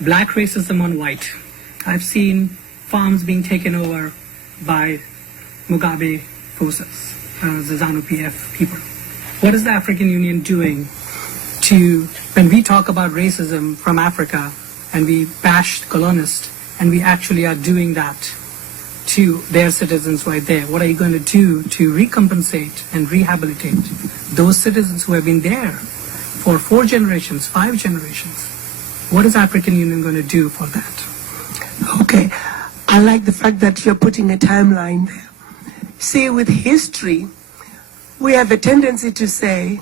black racism on white. I've seen farms being taken over by Mugabe forces, the ZANU-PF people. What is the African Union doing to, when we talk about racism from Africa and we bash colonists, and we actually are doing that to their citizens right there, what are you going to do to recompensate and rehabilitate those citizens who have been there for 4 generations, 5 generations? What is African Union going to do for that? Okay, I like the fact that you're putting a timeline there. See, with history, we have a tendency to say,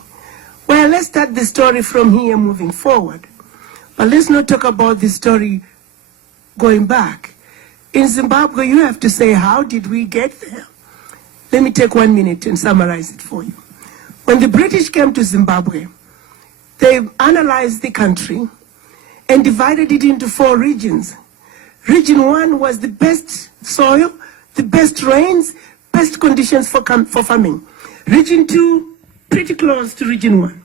well, let's start the story from here moving forward. But let's not talk about the story going back. In Zimbabwe, you have to say, how did we get there? Let me take 1 minute and summarize it for you. When the British came to Zimbabwe, they analyzed the country and divided it into 4 regions. Region 1 was the best soil, the best rains, best conditions for farming. Region 2, pretty close to Region 1.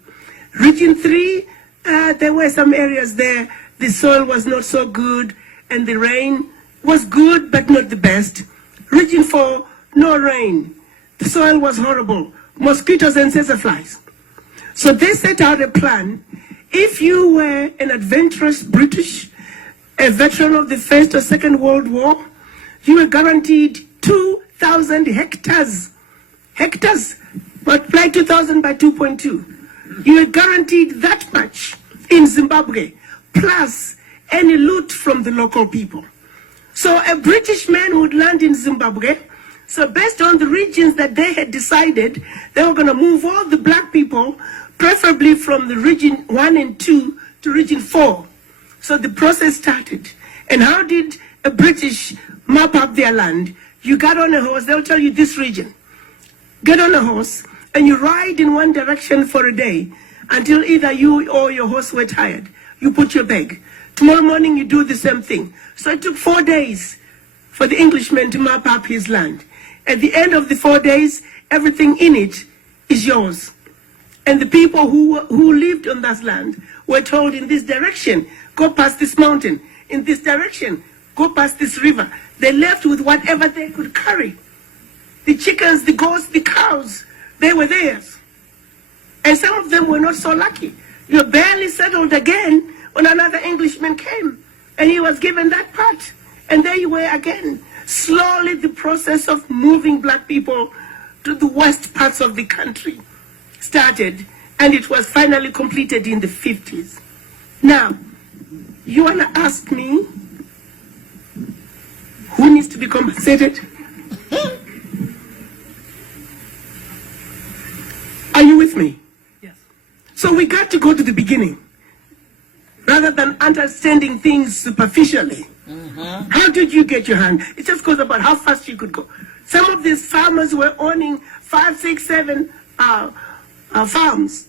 Region 3, there were some areas there, the soil was not so good, and the rain was good, but not the best. Region 4, no rain. The soil was horrible. Mosquitoes and sesaflies. So they set out a plan. If you were an adventurous British, a veteran of the First or Second World War, you were guaranteed 2,000 hectares. Hectares, multiply 2,000 by 2.2. You were guaranteed that much in Zimbabwe, plus any loot from the local people. So a British man would land in Zimbabwe. So based on the regions that they had decided, they were going to move all the black people, preferably from the region 1 and 2 to region 4. So the process started. And how did a British map up their land? You got on a horse, they'll tell you this region. Get on a horse and you ride in one direction for a day until either you or your horse were tired. You put your bag. Tomorrow morning you do the same thing. So it took 4 days for the Englishman to map up his land. At the end of the 4 days, everything in it is yours. And the people who lived on that land were told, in this direction, go past this mountain. In this direction, go past this river. They left with whatever they could carry. The chickens, the goats, the cows, they were theirs. And some of them were not so lucky. You barely settled again when another Englishman came, and he was given that part. And there you were again. Slowly the process of moving black people to the west parts of the country started, and it was finally completed in the 50s. Now, you want to ask me who needs to be compensated? Are you with me? Yes. So we got to go to the beginning, rather than understanding things superficially. How did you get your hand? It just goes about how fast you could go. Some of these farmers were owning 5, 6, 7 farms.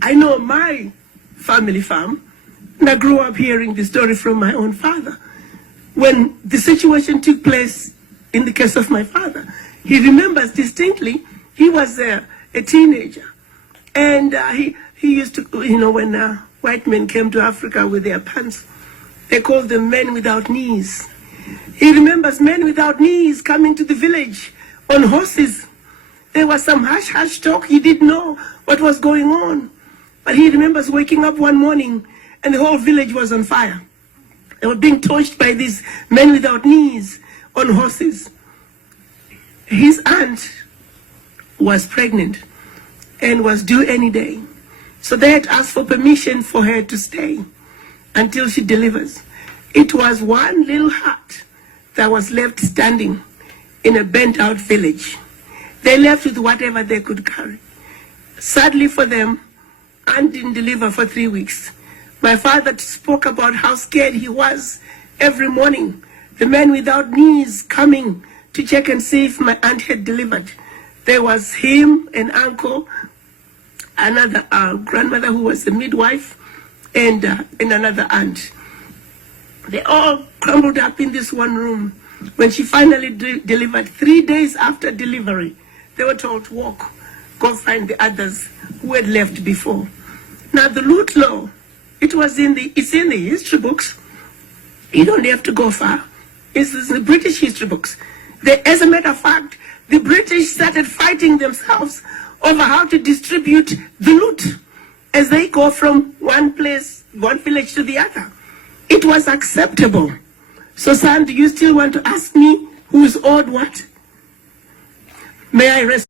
I know my family farm, and I grew up hearing the story from my own father. When the situation took place in the case of my father, he remembers distinctly, he was a teenager. And he used to, when white men came to Africa with their pants, they called them men without knees. He remembers men without knees coming to the village on horses. There was some hush-hush talk. He didn't know what was going on. But he remembers waking up one morning and the whole village was on fire. They were being torched by these men without knees on horses. His aunt was pregnant and was due any day. So they had asked for permission for her to stay until she delivers. It was one little hut that was left standing in a burnt-out village. They left with whatever they could carry. Sadly for them, Aunt didn't deliver for 3 weeks. My father spoke about how scared he was every morning. The men without knees coming to check and see if my aunt had delivered. There was him, an uncle, another grandmother who was a midwife, and another aunt. They all crumbled up in this one room. When she finally delivered, 3 days after delivery, they were told to walk, go find the others who had left before. Now the loot law, it's in the history books. You don't have to go far. It's the British history books. As a matter of fact, the British started fighting themselves over how to distribute the loot as they go from one place, one village to the other. It was acceptable. So, son, do you still want to ask me who's owed what? May I rest?